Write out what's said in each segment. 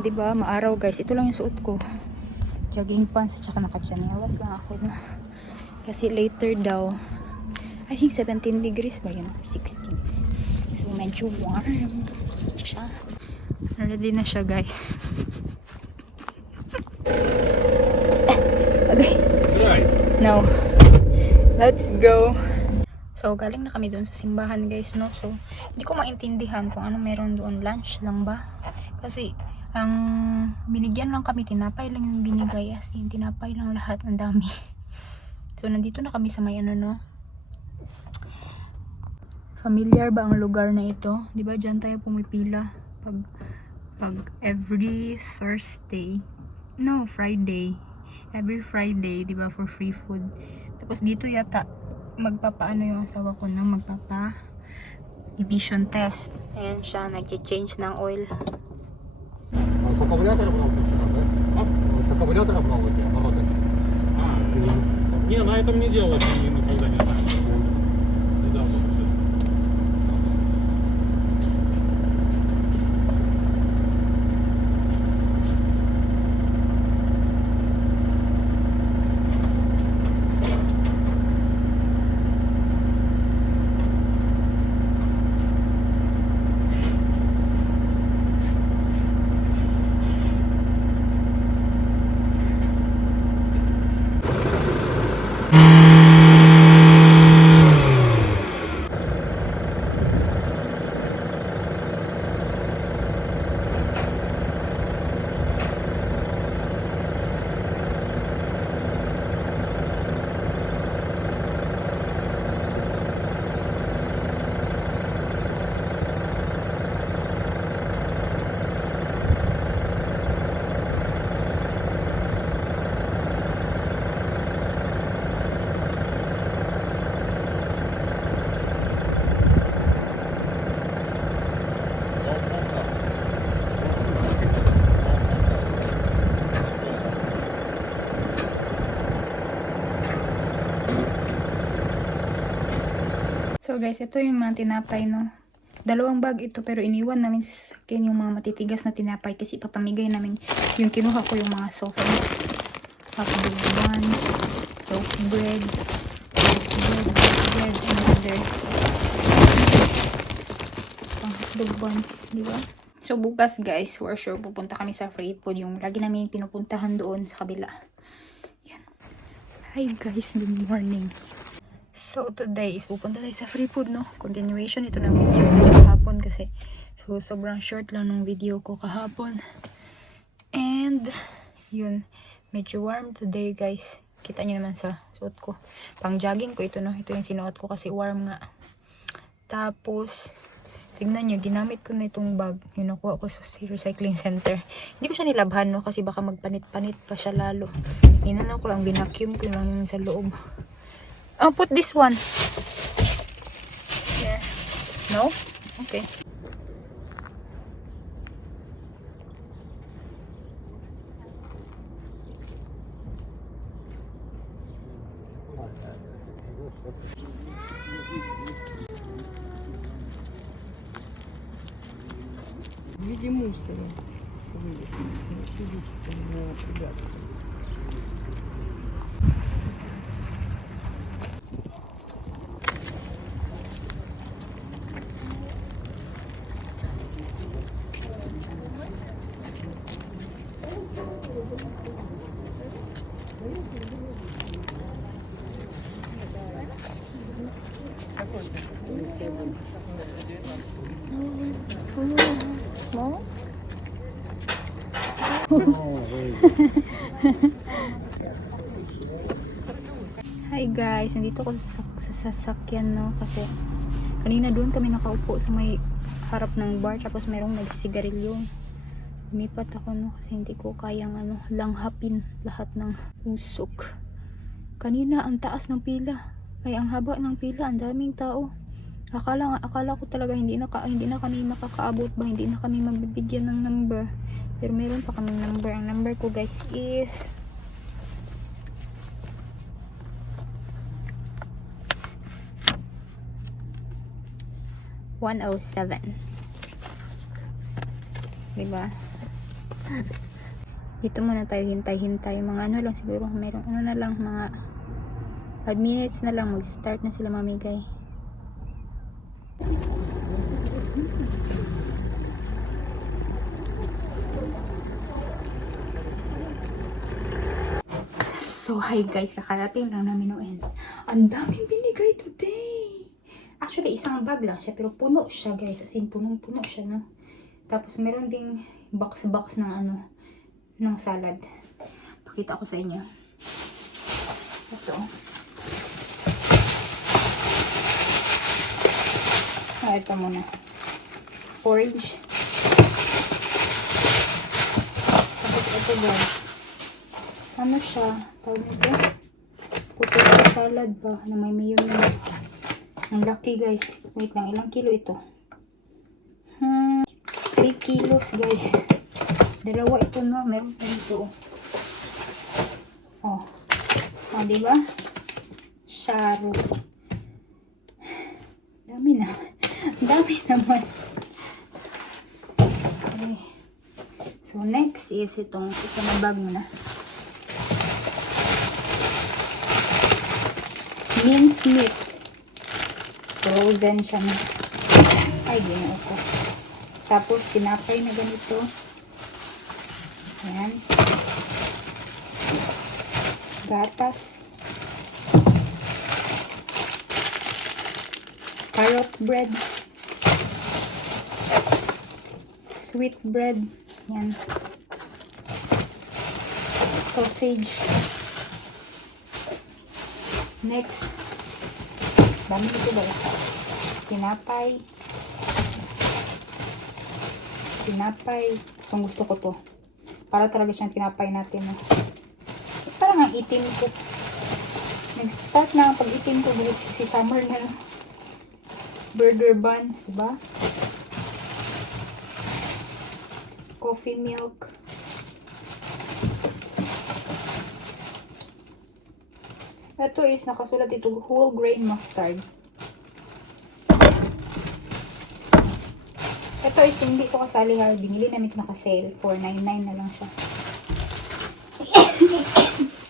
Di ba? Maaraw guys. Ito lang yung suot ko. Jogging pants tsaka naka-chanelas lang ako na. Kasi later daw, I think 17 degrees ba yun? 16. So medyo warm siya. Ready na siya guys. Okay. Now, let's go. So, galing na kami doon sa simbahan guys, no? So, hindi ko maintindihan kung ano meron doon. Lunch lang ba? Kasi, ang binigyan lang kami, tinapay lang yung binigay. As in, tinapay lang lahat. Ang dami. So, nandito na kami sa may ano, no? Familiar ba ang lugar na ito? Diba, dyan tayo pumipila. Pag every Thursday. No, Friday. Every Friday, diba, for free food. Tapos, dito yata, magpapaano yung asawa ko na magpapa emission test. Ayan siya, nag-change ng oil. С аккумулятора много вчера, да? С аккумулятора много работает. Не, на этом не делают, они никогда не знают. Недавно вообще. So guys, ito yung mga tinapay, no? Dalawang bag ito, pero iniwan namin sa akin yung mga matitigas na tinapay kasi ipapamigay namin yung kinuha ko yung mga soft hotdog bun, soft bread, another hotdog buns, di ba? So bukas guys, for sure pupunta kami sa free food, yung lagi namin pinupuntahan doon sa kabila. Yan. Hi guys, good morning. So, today is pupunta tayo sa free food, no? Continuation ito ng video ko kahapon kasi so, sobrang short lang ng video ko kahapon. And, yun. Medyo warm today, guys. Kita nyo naman sa suot ko. Pang jogging ko ito, no? Ito yung sinuot ko kasi warm nga. Tapos, tignan nyo, ginamit ko na itong bag. Yung nakuha ko sa recycling center. Hindi ko siya nilabhan, no? Kasi baka magpanit-panit pa siya lalo. Inano ko lang, binacuum ko lang yung sa loob. I'll put this one here. No? Okay. В виде мусора. No? Hi guys, nandito ko sa sasakyan, no? Kasi kanina doon kami nakaupo sa may harap ng bar, tapos merong nagsisigarilyo. Lumipat ako, no? Kasi hindi ko kayang langhapin lahat ng usok. Kanina ang taas ng pila, ay ang haba ng pila, ang daming tao. Akala ko talaga hindi na kami makakaabot ba, hindi na kami mabibigyan ng number. Pero meron pa kaming number. Ang number ko guys is 107. Diba? Dito muna tayo hintay-hintay. Mga ano lang siguro. Meron ano na lang. Mga 5 minutes na lang. Mag-start na sila mamigay. So, hi guys. Nakarating lang namin noon. Ang daming binigay today. Actually, isang bag lang siya. Pero puno siya guys. As in, punong-puno siya, no? Tapos, meron ding box-box ng ano, ng salad. Pakita ko sa inyo. Ito. Ito muna. Orange. Tapos ito guys. Ano siya? Tawag nito? Potato salad ba? Na may mayonnaise. Ang laki guys. Wait lang. Ilang kilo ito? 3 kilos guys. Dalawa ito no. Meron pa ito. Oh. Oh, diba? Sharo. Dami na. Dami naman. Okay. So, next is ito na bag muna. Minced meat. Frozen siya na. Ay, ginoo ko. Tapos, tinapay na ganito. Ayan. Gatas. Carrot bread. Sweet bread. Yan. Sausage. Next. Dami ito ba? Tinapay. Tinapay. Itong gusto ko to. Para talaga siyang tinapay natin. Parang ang itim ko. Nag-start na ang pag-itim ko. Dahil si summer na. Burger buns. Diba? Coffee milk. Ito is nakasulat ito whole grain mustard. Ito is hindi ito kasali ha. Binili namin ito naka-sale. $4.99 na lang siya.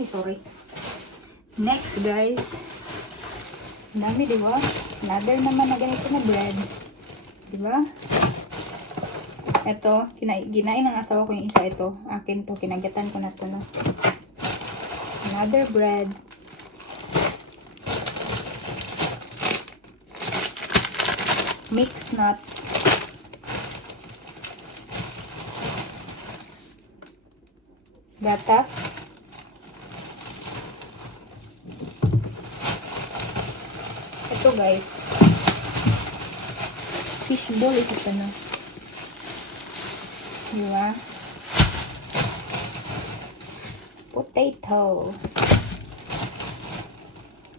Ay, sorry. Next guys. Dami diba? Another naman na ganito na bread. Diba? Ito. Ginain ng asawa ko yung isa ito. Akin to. Kinagatan ko na to. No? Another bread. Mixed nuts. Gatas. Ito guys. Fishball is ito na. Diba? Potato.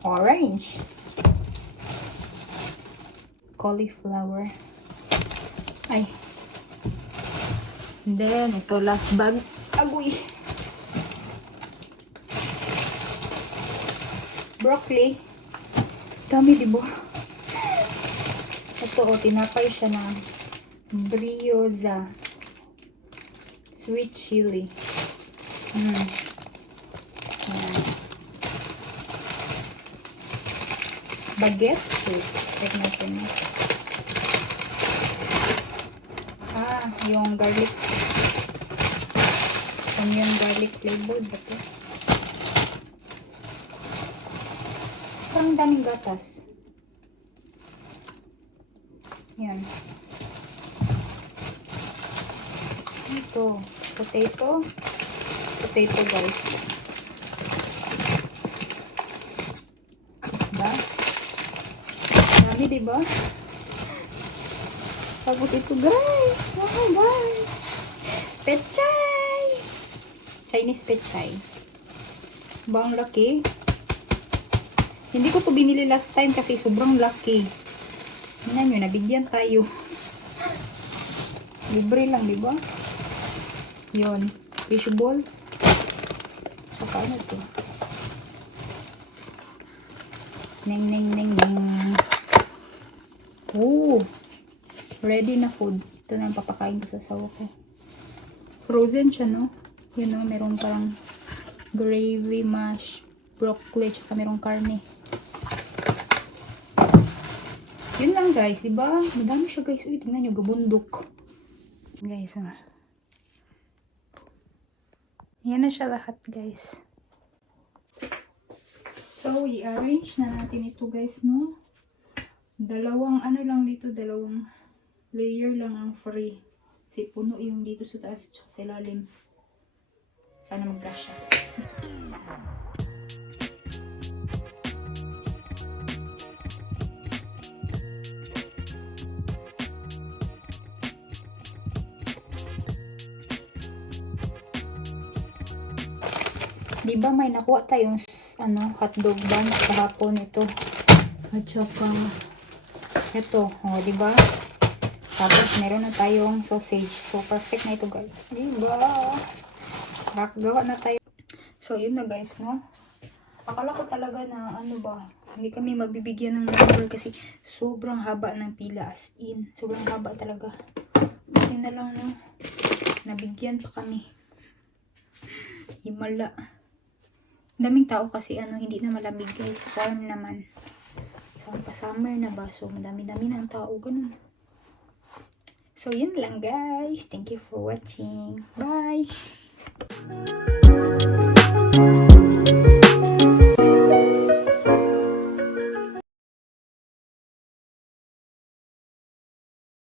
Orange. Cauliflower. Ay. And then, ito last bag. Agoy. Broccoli. Dami, diba? Ito, o, tinapay siya na brioza. Sweet chili. Ayan. Baguette. Check natin. Yung garlic. Onion garlic flavored. Ito. Parang daming gatas. Yan. Ito. Potato. Potato guys. Diba? Dami diba? Tapos ito guys. Oh guys. Pechay. Chinese pechay. Bang laki. Hindi ko to binili last time kasi sobrang laki. Tingnan nyo, nabigyan tayo. Libre lang, di ba? Yun. Fishball. Saka ano to? Neng, neng, neng, neng. Oh! Ready na food. Ito na ang papakain ko sa sawa ko. Frozen siya, no? Yun, no? Merong parang gravy, mash, broccoli, tsaka merong karne. Yun lang, guys. Diba? Madami siya, guys. Uy, tingnan nyo. Gabundok. Guys, oh. Yan na siya lahat, guys. So, i-arrange na natin ito, guys, no? Dalawang, ano lang dito, dalawang layer lang ang free. Kasi puno yung dito sa taas at sa ilalim. Sana magkasya. Diba may nakuha tayong hotdog bun kahapon ito. At saka ito, oh, diba? Tapos meron na tayong sausage. So perfect na ito, guys. Diba? Gawa na tayo. So yun na, guys, no? Akala ko talaga na hindi kami mabibigyan ng number kasi sobrang haba ng pila, as in. Sobrang haba talaga. Kasi na lang, no? Nabigyan pa kami. Himala. Daming tao kasi hindi na malamig, guys. Warm naman. Summer na ba? So, madami-dami ng tao. Ganun. So, yun lang, guys. Thank you for watching. Bye!